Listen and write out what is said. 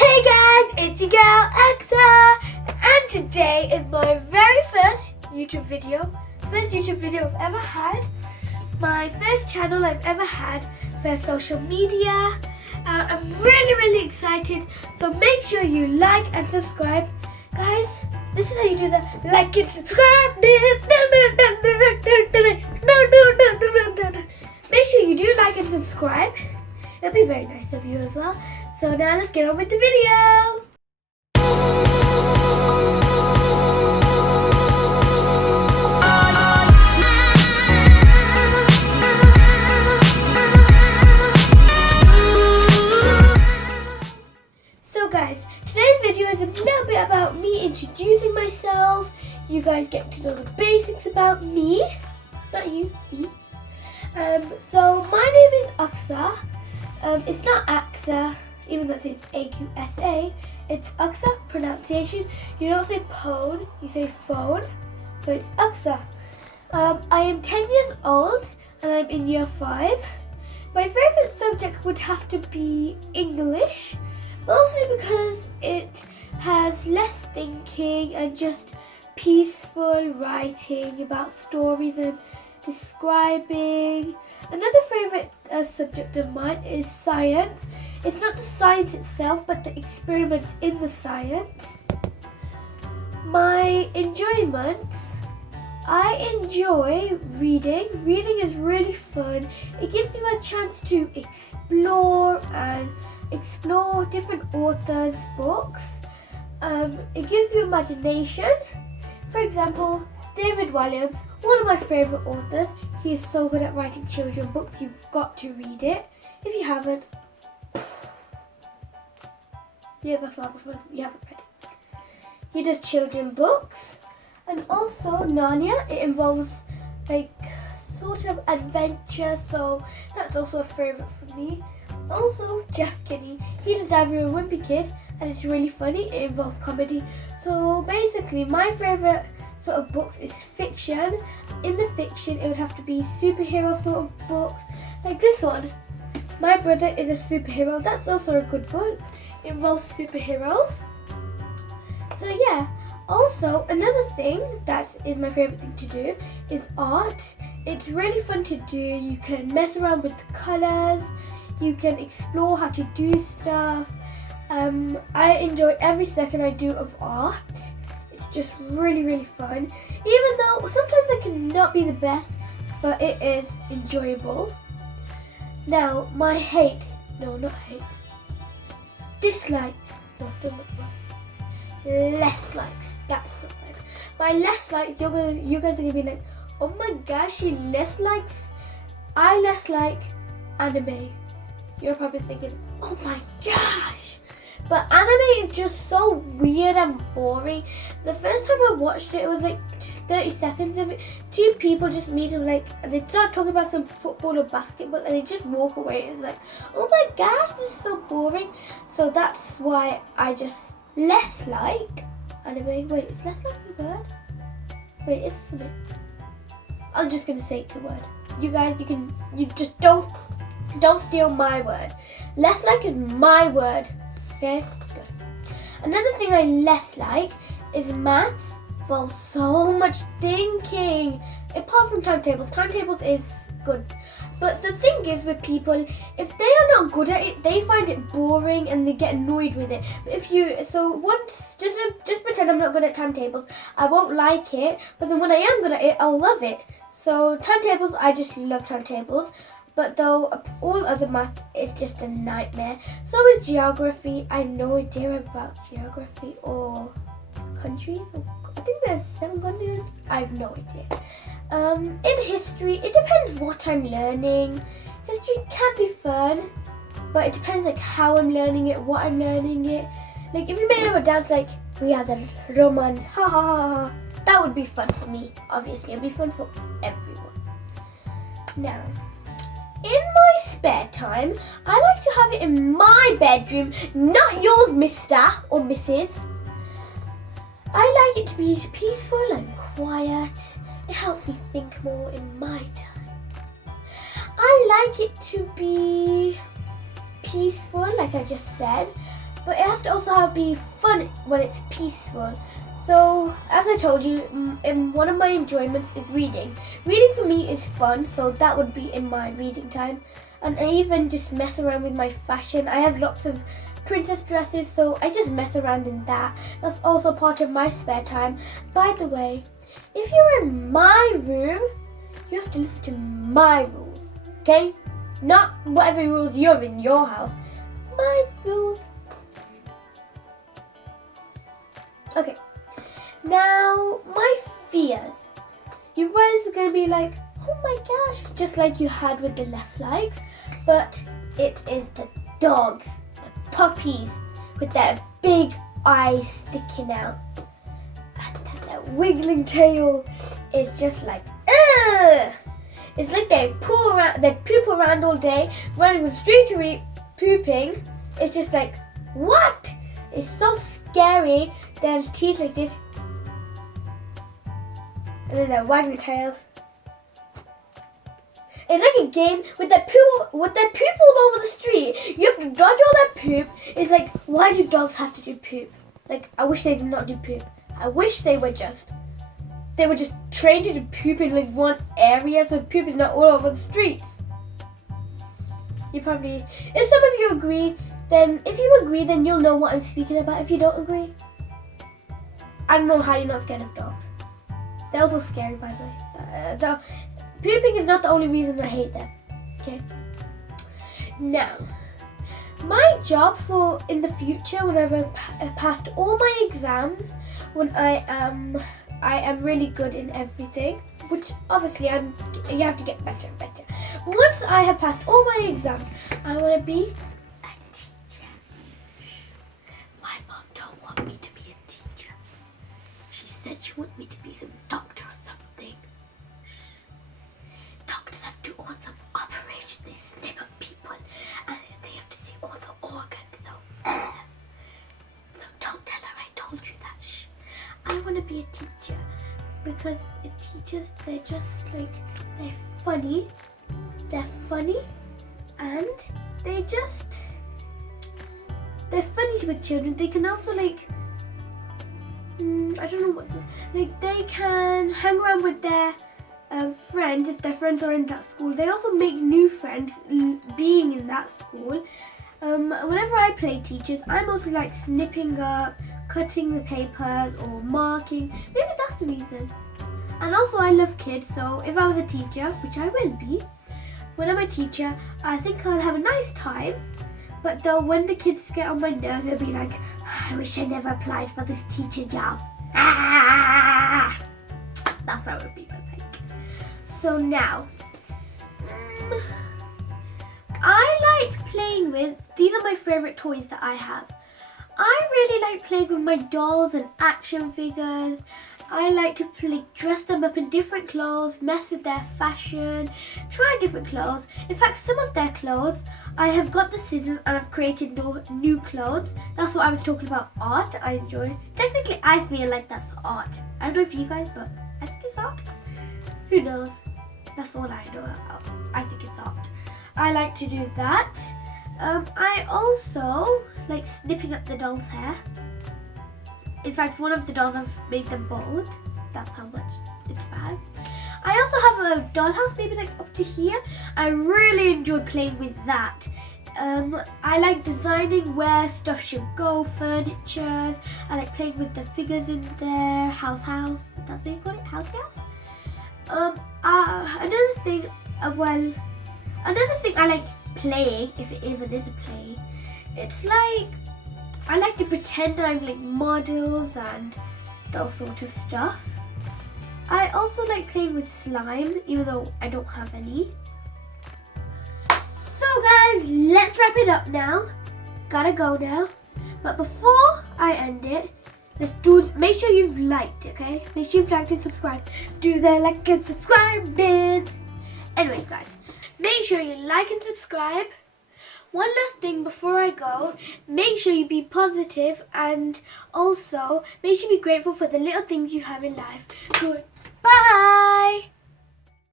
Hey guys, it's your girl Aqsa, and today is my very first YouTube video I've ever had, my first channel I've ever had for social media. I'm really excited, so make sure you like and subscribe. Guys, this is how you do the like and subscribe. Make sure you do like and subscribe. It'll be very nice of you as well. So now let's get on with the video. So guys, today's video is a little bit about me introducing myself. You guys get to know the basics about me. Not you, me. So my name is Aqsa. It's not Aqsa, even though it says A-Q-S-A. It's Aqsa, pronunciation. You don't say pone, you say phone. So it's Aqsa. I am 10 years old and I'm in year 5. My favourite subject would have to be English, mostly because it has less thinking and just peaceful writing about stories and describing. Another favourite subject of mine is science. It's not the science itself, but the experiments in the science. My enjoyments, I enjoy reading. Reading is really fun. It gives you a chance to explore different authors' books. It gives you imagination. For example, David Walliams, one of my favourite authors. He is so good at writing children's books. You've got to read it. If you haven't, yeah, that's what I was wondering. You haven't read it. He does children's books, and also Narnia. It involves like sort of adventure, so that's also a favourite for me. Also, Jeff Kinney. He does Diary of a Wimpy Kid, and it's really funny. It involves comedy. So basically, my favourite sort of books is fiction. In the fiction, it would have to be superhero sort of books, like this one. My Brother is a Superhero. That's also a good book. It involves superheroes. So yeah. Also, another thing that is my favourite thing to do is art. It's really fun to do. You can mess around with the colours. You can explore how to do stuff. I enjoy every second I do of art. It's just really fun. Even though sometimes I cannot be the best, but it is enjoyable. Now, my dislikes. No, still not wrong. Less likes. That's the word. My less likes. You guys are gonna be like, oh my gosh, she less likes. I less like anime. You're probably thinking, oh my gosh. But anime is just so weird and boring. The first time I watched it, it was like 30 seconds of it. Two people just meet and they start talking about some football or basketball and they just walk away. It's like, oh my gosh, this is so boring. So that's why I just less like anime. Wait, is less like a word? Wait, isn't it? I'm just gonna say it's a word. You guys, you just don't steal my word. Less like is my word. Okay, good. Another thing I less like is maths. Involves so much thinking. Apart from timetables. Timetables is good. But the thing is with people, if they are not good at it, they find it boring and they get annoyed with it. But just pretend I'm not good at timetables. I won't like it, but then when I am good at it, I'll love it. So timetables, I just love timetables. But though all other maths is just a nightmare. So is geography. I have no idea about geography or countries. I think there's 7 continents. I have no idea. In history, it depends what I'm learning. History can be fun, but it depends like how I'm learning it, what I'm learning it. Like if you made up a dance like we are the Romans, ha ha ha, that would be fun for me. Obviously, it'd be fun for everyone. Now, in my spare time, I like to have it in my bedroom, not yours, Mr. or Mrs. I like it to be peaceful and quiet. It helps me think more in my time. I like it to be peaceful, like I just said, but it has to also be fun when it's peaceful. So, as I told you, one of my enjoyments is reading. Reading for me is fun, so that would be in my reading time. And I even just mess around with my fashion. I have lots of princess dresses, so I just mess around in that. That's also part of my spare time. By the way, if you're in my room, you have to listen to my rules, okay? Not whatever rules you're in your house. My rules. Okay. Now, my fears. You guys are going to be like, oh my gosh, just like you had with the less likes. But it is the dogs, the puppies, with their big eyes sticking out. And then their wiggling tail is just like, ugh! It's like they poop around all day, running from street to street, pooping. It's just like, what? It's so scary. Their teeth like this. And then they're wagging their tails. It's like a game with their poop all over the street. You have to dodge all that poop. It's like, why do dogs have to do poop? Like, I wish they did not do poop. I wish they were just trained to do poop in like one area, so poop is not all over the streets. You probably, if some of you agree, then if you agree, then you'll know what I'm speaking about. If you don't agree, I don't know how you're not scared of dogs. They're also scary, by the way. Pooping is not the only reason I hate them. Okay. Now, my job for in the future, when I've passed all my exams, when I am really good in everything, which obviously you have to get better and better. Once I have passed all my exams, I want to be a teacher. My mom don't want me to be a teacher. She said she wants me to be some doctor or something. Doctors have to do all some operations. They snip up people and they have to see all the organs. So don't tell her I told you that. Shh. I want to be a teacher because the teachers, they're just like, they're funny and they're funny with children. They can also like, I don't know they can hang around with their friends if their friends are in that school. They also make new friends being in that school. Whenever I play teachers, I mostly like snipping up, cutting the papers or marking. Maybe that's the reason. And also I love kids, so if I was a teacher, which I will be, when I'm a teacher, I think I'll have a nice time. But though when the kids get on my nerves, they'll be like, I wish I never applied for this teacher job. Ah! That's how it would be like. So now, I like playing with, these are my favourite toys that I have. I really like playing with my dolls and action figures. I like to dress them up in different clothes, mess with their fashion, try different clothes. In fact, some of their clothes, I have got the scissors and I've created new clothes. That's what I was talking about, art. I enjoy. Technically, I feel like that's art. I don't know if you guys, but I think it's art. Who knows? That's all I know about. I think it's art. I like to do that. I also like snipping up the doll's hair. In fact, one of the dolls, I've made them bald. That's how much it's bad. I also have a dollhouse, maybe like up to here. I really enjoy playing with that. I like designing where stuff should go, furniture. I like playing with the figures in there, house. That's what you call it, house. Another thing I like playing, if it even is a play, it's like, I like to pretend I'm like models and that sort of stuff. I also like playing with slime, even though I don't have any. So guys, let's wrap it up now. Gotta go now. But before I end it, make sure you've liked, okay? Make sure you've liked and subscribed. Do the like and subscribe bits. Anyways guys, make sure you like and subscribe. One last thing before I go, make sure you be positive and also make sure you be grateful for the little things you have in life. Goodbye!